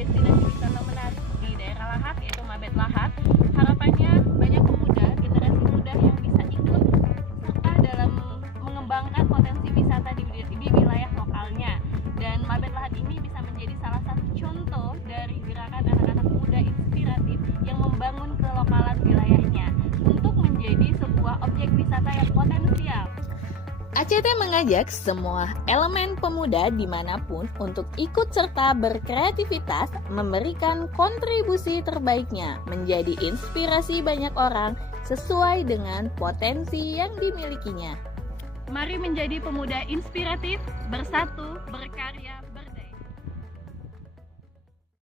destinasi wisata menarik di daerah Lahat, yaitu Mabet Lahat. Harapannya banyak pemuda, generasi muda yang bisa ikut serta dalam mengembangkan potensi wisata di wilayah lokalnya. Dan Mabet Lahat ini bisa menjadi salah satu contoh dari gerakan anak-anak muda inspiratif yang membangun kelokalan wilayahnya untuk menjadi sebuah objek wisata yang potensial. ACT mengajak semua elemen pemuda dimanapun untuk ikut serta berkreativitas, memberikan kontribusi terbaiknya, menjadi inspirasi banyak orang sesuai dengan potensi yang dimilikinya. Mari menjadi pemuda inspiratif, bersatu, berkarya.